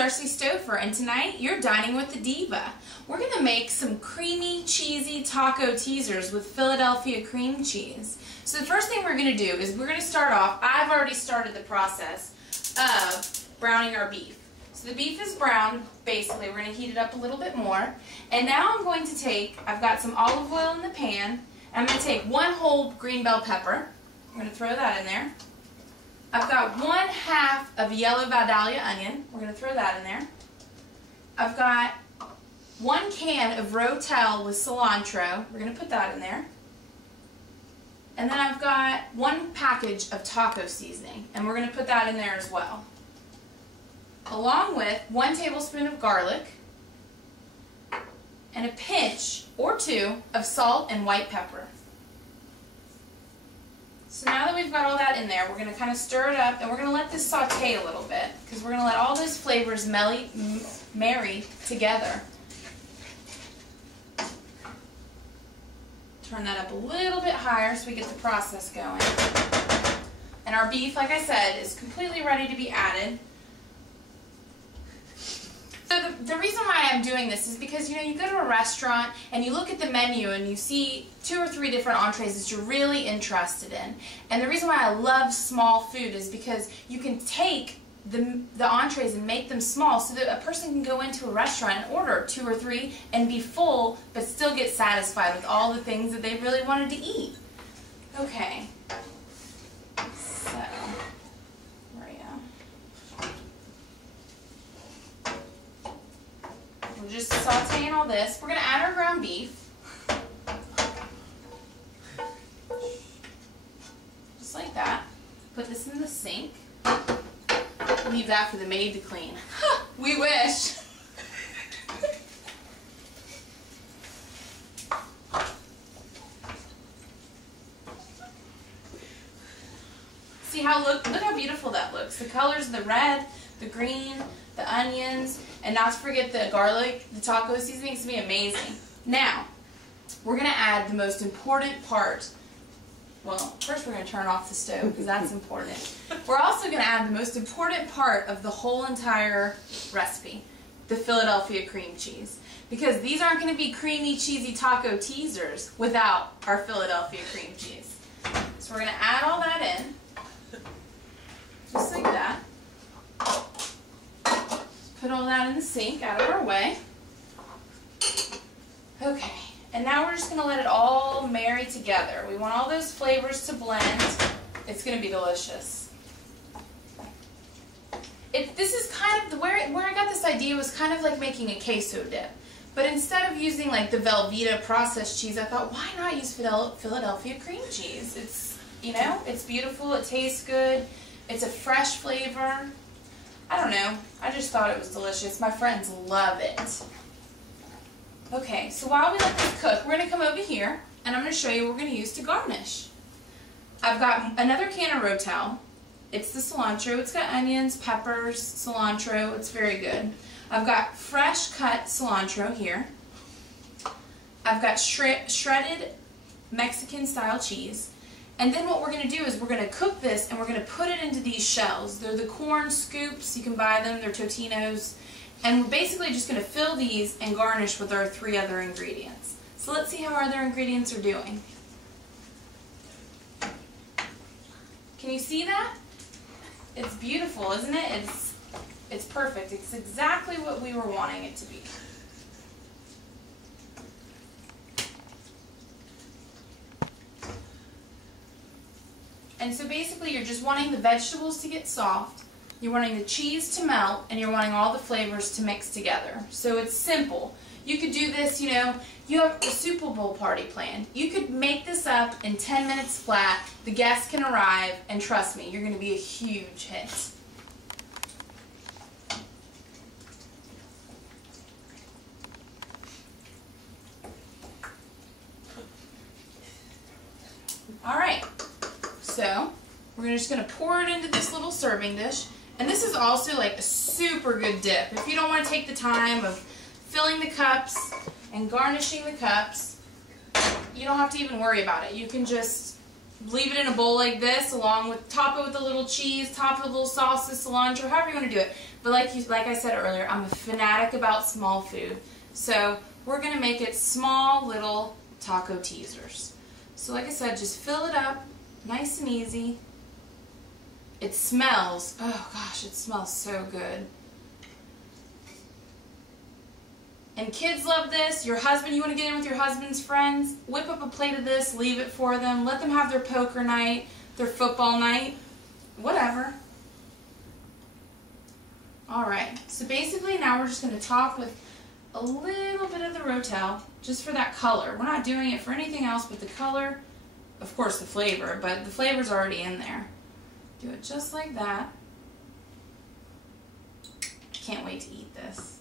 Darcy Stoffer, and tonight you're dining with the Diva. We're going to make some creamy, cheesy taco teasers with Philadelphia cream cheese. So the first thing we're going to do is we're going to start off, I've already started the process of browning our beef. So the beef is browned, basically. We're going to heat it up a little bit more. And now I'm going to take, I've got some olive oil in the pan, and I'm going to take one whole green bell pepper. I'm going to throw that in there. I've got 1/2 of yellow Vidalia onion. We're going to throw that in there. I've got 1 can of Rotel with cilantro. We're going to put that in there. And then I've got 1 package of taco seasoning, and we're going to put that in there as well. Along with 1 tablespoon of garlic and a pinch or 2 of salt and white pepper. So now that we've got all that in there, we're going to kind of stir it up, and we're going to let this saute a little bit, because we're going to let all those flavors marry together. Turn that up a little bit higher so we get the process going. And our beef, like I said, is completely ready to be added. So the reason why I'm doing this is because, you know, you go to a restaurant and you look at the menu and you see 2 or 3 different entrees that you're really interested in. And the reason why I love small food is because you can take the entrees and make them small so that a person can go into a restaurant and order 2 or 3 and be full but still get satisfied with all the things that they really wanted to eat. Okay. So, where are you? We're just sauteing all this. We're going to add our ground beef. Just like that. Put this in the sink. Leave that for the maid to clean. We wish. See how look how beautiful that looks. The colors, the red, the green, the onions, and not to forget the garlic, the taco seasoning. It's going to be amazing. Now, we're going to add the most important part. Well, first we're going to turn off the stove because that's important. We're also going to add the most important part of the whole entire recipe, the Philadelphia cream cheese. Because these aren't going to be creamy, cheesy taco teasers without our Philadelphia cream cheese. So we're going to add all that in, just like that. Put all that in the sink, out of our way. Okay. And now we're just going to let it all marry together. We want all those flavors to blend. It's going to be delicious. This is kind of, where I got this idea was kind of like making a queso dip. But instead of using like the Velveeta processed cheese, I thought, why not use Philadelphia cream cheese? It's, you know, it's beautiful, it tastes good, it's a fresh flavor. I don't know, I just thought it was delicious. My friends love it. Okay, so while we let this cook, we're going to come over here, and I'm going to show you what we're going to use to garnish. I've got another can of Rotel. It's the cilantro. It's got onions, peppers, cilantro. It's very good. I've got fresh cut cilantro here. I've got shredded Mexican style cheese. And then what we're going to do is we're going to cook this, and we're going to put it into these shells. They're the corn scoops. You can buy them. They're Totino's. And we're basically just going to fill these and garnish with our 3 other ingredients. So let's see how our other ingredients are doing. Can you see that? It's beautiful, isn't it? It's perfect. It's exactly what we were wanting it to be. And so basically you're just wanting the vegetables to get soft. You're wanting the cheese to melt, and you're wanting all the flavors to mix together. So it's simple. You could do this, you know, you have a Super Bowl party planned. You could make this up in 10 minutes flat. The guests can arrive, and trust me, you're going to be a huge hit. Alright, so we're just going to pour it into this little serving dish. And this is also like a super good dip. If you don't want to take the time of filling the cups and garnishing the cups, you don't have to even worry about it. You can just leave it in a bowl like this, along with, top it with a little cheese, top it with a little salsa, cilantro, however you want to do it. But like I said earlier, I'm a fanatic about small food. So we're going to make it small little taco teasers. So like I said, just fill it up nice and easy. It smells, oh gosh, it smells so good. And kids love this. Your husband, you want to get in with your husband's friends, whip up a plate of this, leave it for them, let them have their poker night, their football night, whatever. Alright, so basically now we're just going to top with a little bit of the Rotel, just for that color. We're not doing it for anything else but the color, of course the flavor, but the flavor's already in there. Do it just like that. Can't wait to eat this.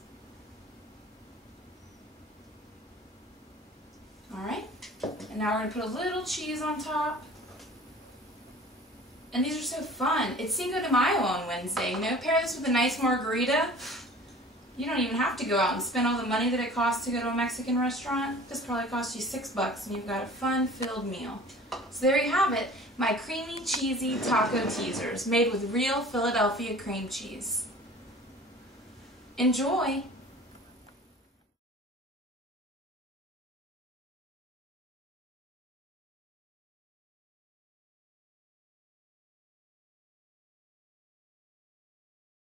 Alright, and now we're going to put a little cheese on top. And these are so fun. It's Cinco de Mayo on Wednesday. You know, pair this with a nice margarita. You don't even have to go out and spend all the money that it costs to go to a Mexican restaurant. This probably costs you $6 and you've got a fun-filled meal. So there you have it, my creamy, cheesy taco teasers made with real Philadelphia cream cheese. Enjoy!